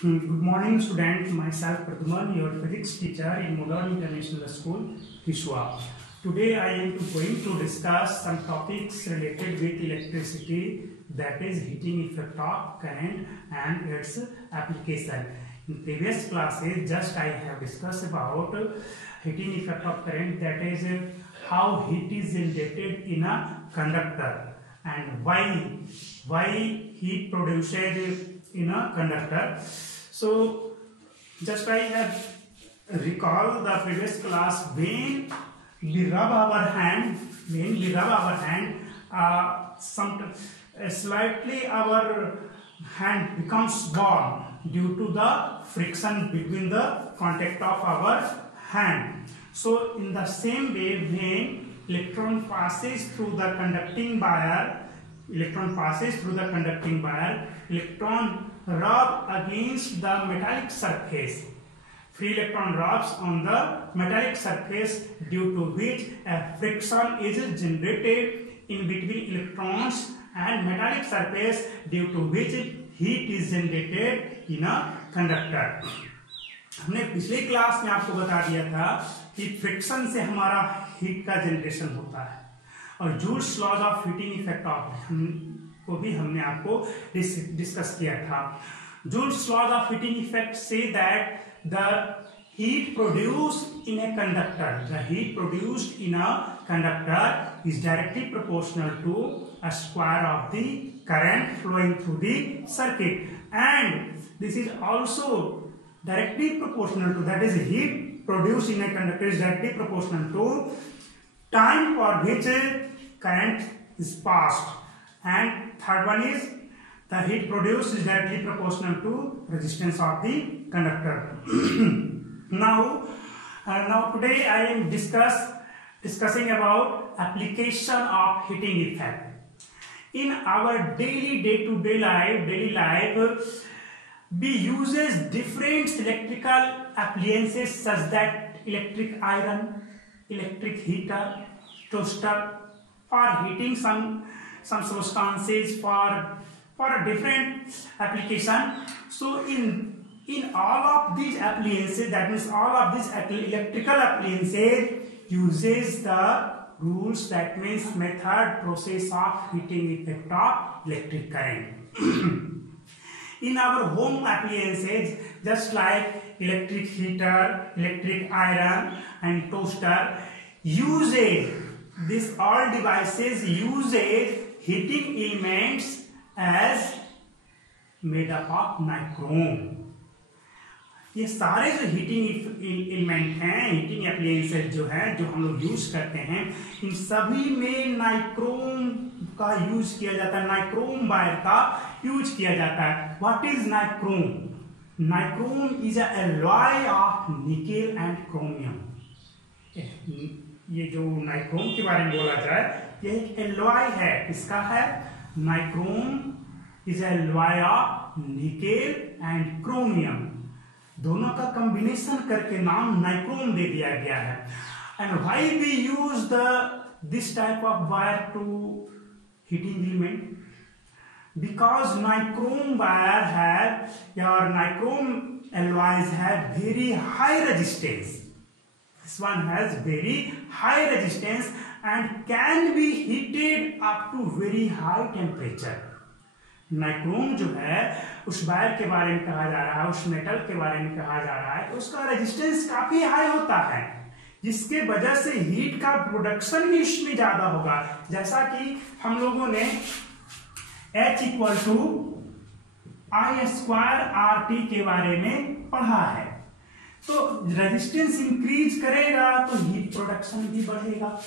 Good morning, student. Myself Pradyuman, your physics teacher in Modern International School, Hishwa. Today I am going to discuss some topics related with electricity, that is heating effect of current and its application. In previous classes, just I have discussed about heating effect of current, that is how heat is generated in a conductor and why heat produced in a conductor. So just I have recall the previous class, when we rub our hand, slightly our hand becomes warm due to the friction between the contact of our hand. So in the same way, when electron passes through the conducting wire, electron rub against the metallic surface. Free electron rubs on the metallic surface, due to which a friction is generated in between electrons and metallic surface, due to which heat is generated in a conductor. हमने पिछले class में आपको बता दिया था कि friction से हमारा हीट का जनरेशन होता है, और Joule's law of heating effect of को भी हमने आपको डिस्कस किया था. Joule's law of heating effect से that the heat produced in a conductor is directly proportional to a square of the current flowing through the circuit, and this is also directly proportional to, that is heat produced in a conductor is directly proportional to time for which current is passed, and third one is the heat produced is directly proportional to resistance of the conductor. Now today I am discussing about application of heating effect in our daily life. We uses different electrical appliances such that electric iron, electric heater, toaster for heating some substances for a different application. So in all of these appliances, that means all of these electrical appliances uses the rules, that means method, process of heating effect of electric current. In our home appliances, just like electric heater, electric iron and toaster, these all devices uses heating elements as made up of nichrome. ये सारे जो heating element हैं, heating appliances जो हैं, जो हम लोग use करते हैं, इन सभी में नाइक्रोम का यूज किया जाता है, नाइक्रोम वायर का यूज किया जाता है. What is nichrome? Nichrome is a alloy of nickel and chromium. ये जो नाइक्रोम के बारे में बोला जाए, ये एक एलॉय है. इसका है nichrome is a alloy of nickel and chromium. दोनों का कॉम्बिनेशन करके नाम नाइक्रोम दे दिया गया है. And why we use this type of wire to heating element? Because nichrome wire have or nichrome alloys have very high resistance. This one has very high resistance and can be heated up to very high temperature. Nichrome जो है, उस wire के बारे में कहा जा रहा है, उस मेटल के बारे में कहा जा रहा है, तो उसका रेजिस्टेंस काफी हाई होता है, जिसके वजह से हीट का प्रोडक्शन भी इसमें ज्यादा होगा. जैसा कि हम लोगों ने H = I² RT के बारे में पढ़ा है. तो रेजिस्टेंस इंक्रीज करेगा तो हीट प्रोडक्शन भी बढ़ेगा.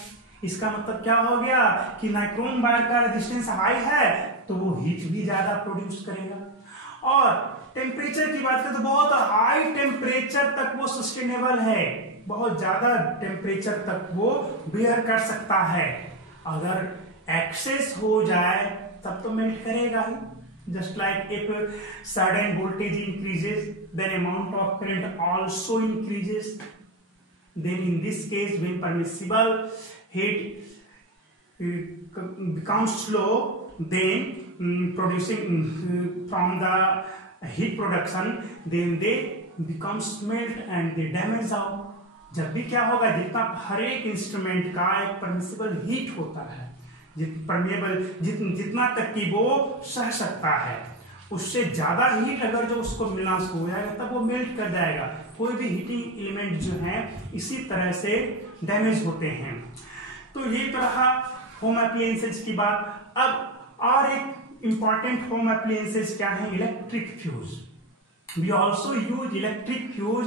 इसका मतलब क्या हो गया कि नाइक्रोम वायर का रेजिस्टेंस हाई है तो वो हीट भी ज्यादा प्रोड्यूस करेगा. और टेम्परेचर की बात करें तो बहुत हाई टेम्परेचर तक वो सस्टेनेबल है, बहुत ज्यादा टेम्परेचर तक वो बियर कर सकता है. अगर एक्सेस हो जाए तब तो मेल्ट करेगा ही. Just like if sudden voltage increases, then amount of current also increases. Then in this case, when permissible heat becomes slow, then producing from the heat production, then they become smelt and they damage out. जब भी क्या होगा, जितना हर एक instrument का एक permissible heat होता है, जितना तक कि वो सह सकता है, उससे ज्यादा हीट अगर जो उसको मिलना शुरू हो जाएगा तब वो मेल्ट कर जाएगा। कोई भी हीटिंग एलिमेंट जो है इसी तरह से डैमेज होते हैं। तो ये तरह होम अप्लायंसेज की बात। अब और एक इंपॉर्टेंट होम अप्लायंसेज क्या है, electric fuse. We also use electric fuse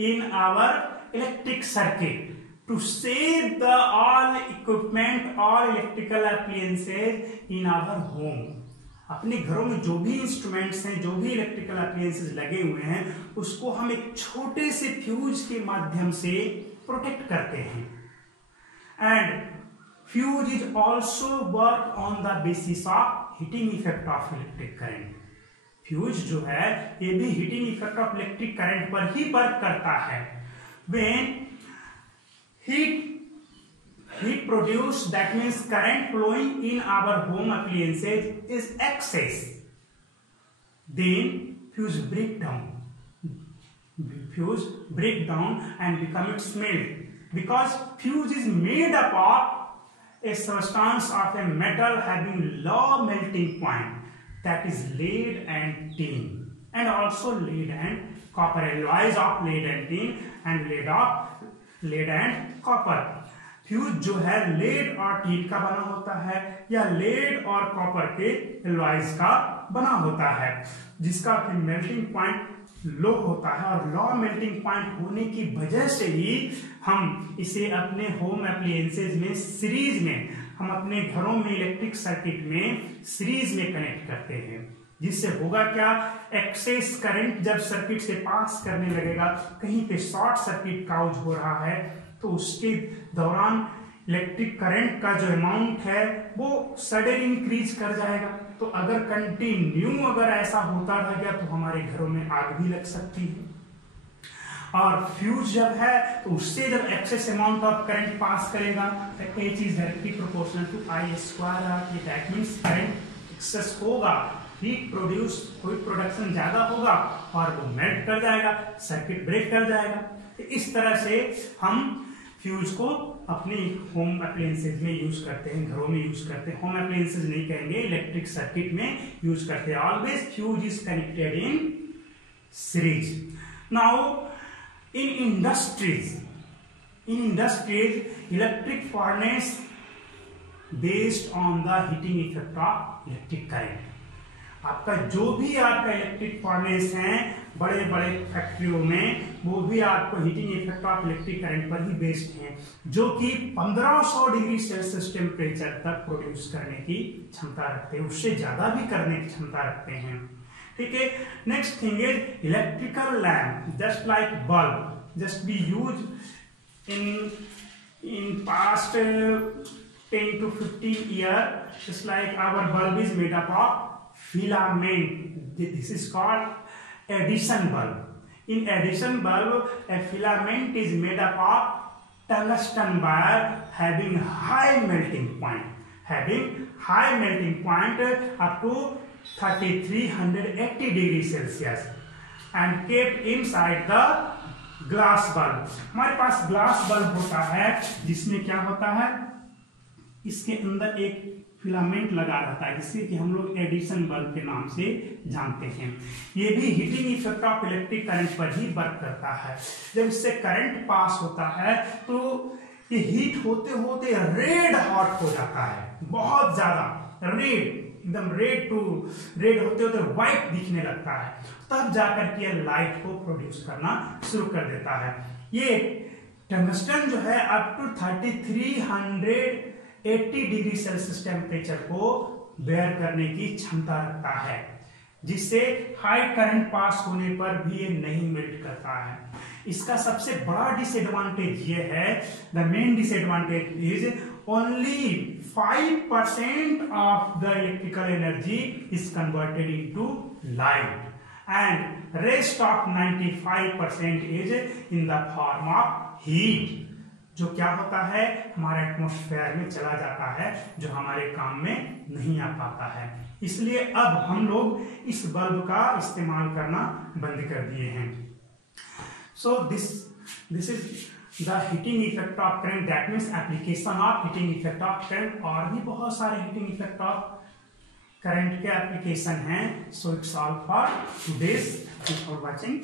in our electric circuit to save the all equipment or electrical appliances in our home। अपने घरों में जो भी इंस्ट्रूमेंट्स हैं, जो भी इलेक्ट्रिकल अप्लायंसेस लगे हुए हैं, उसको हम एक छोटे से फ्यूज के माध्यम से प्रोटेक्ट करते हैं। And fuse is also work on the basis of heating effect of electric current. Fuse जो है ये भी heating effect of electric current पर ही वर्क करता है। When heat produced, that means current flowing in our home appliances is excess, then fuse break down and become smelt, because fuse is made up of a substance of a metal having low melting point, that is lead and tin, and also lead and copper, alloys of lead and tin and lead and copper। Fuse जो है lead और tin का बना होता है या lead और copper के एलॉयज का बना होता है, जिसका कि मेल्टिंग पॉइंट लो होता है। और लो मेल्टिंग पॉइंट होने की वजह से ही हम इसे अपने होम एप्लायंसेज में सीरीज में, हम अपने घरों में इलेक्ट्रिक सर्किट में सीरीज में कनेक्ट करते हैं। जिससे होगा क्या, एक्सेस करंट जब सर्किट से पास करने लगेगा, कहीं पे शॉर्ट सर्किट काउज हो रहा है, तो उसके दौरान इलेक्ट्रिक करंट का जो अमाउंट है वो सडन इंक्रीज कर जाएगा। तो अगर कंटिन्यू अगर ऐसा होता रह गया तो हमारे घरों में आग भी लग सकती है। और फ्यूज जब है तो उससे जब excess amount of current pass करेगा तो ये चीज directly proportional to I square, that means current excess होगा, हीट प्रोड्यूस, कोई प्रोडक्शन ज्यादा होगा और वो मेल्ट कर जाएगा, सर्किट ब्रेक कर जाएगा। तो इस तरह से हम फ्यूज को अपने होम अप्लायंसेज में यूज करते हैं, घरों में यूज करते हैं। होम अप्लायंसेज नहीं कहेंगे, इलेक्ट्रिक सर्किट में यूज करते हैं। Always fuse is connected in series. Now in industries electric furnace based on the heating effect of electric current. आपका जो भी आपका इलेक्ट्रिक फर्नेस है बड़े बड़े फैक्ट्रियों में, वो भी आपको heating effect of electric current पर ही बेस्ड हैं, जो कि 1500 डिग्री सेल्सियस टेम्परेचर तक प्रोड्यूस करने की क्षमता रखते हैं, उससे ज्यादा भी करने की क्षमता रखते हैं। ठीक है। Next thing is electrical lamp, just like bulb, just be use in past 10 to 15 years, just like our bulb is made up of filament. This is called addition bulb. In addition bulb, a filament is made up of tungsten wire having high melting point up to 3380 degree Celsius and kept inside the glass bulb। हमारे पास glass bulb होता है जिसमें क्या होता है, इसके अंदर एक फिलामेंट लगा रहता है जिससे कि हम लोग एडिशन बल्ब के नाम से जानते हैं। ये भी heating effect of electric current पर ही वर्क करता है। जब इससे करंट पास होता है तो ये हीट होते होते रेड हॉट हो जाता है, बहुत ज्यादा रेड, एकदम रेड होते होते व्हाइट दिखने लगता है, तब जाकर के लाइट को प्रोड्यूस करना शुरू कर देता है। ये टंगस्टन जो है up to 3380 degree Celsius temperature को बेयर करने की क्षमता रखता है, जिससे हाई करंट पास होने पर भी ये नहीं मेल्ट करता है। इसका सबसे बड़ा डिसएडवांटेज ये है, the main disadvantage is only 5% of the electrical energy is converted into light and rest of 95% is in the form of heat। जो क्या होता है हमारे एटमॉस्फेयर में चला जाता है, जो हमारे काम में नहीं आ पाता है। इसलिए अब हम लोग इस बल्ब का इस्तेमाल करना बंद कर दिए हैं। So this is the heating effect of current, that means application of heating effect of current. और भी बहुत सारे हीटिंग इफेक्ट ऑफ करंट के एप्लीकेशन हैं। So it's all for today's, for watching.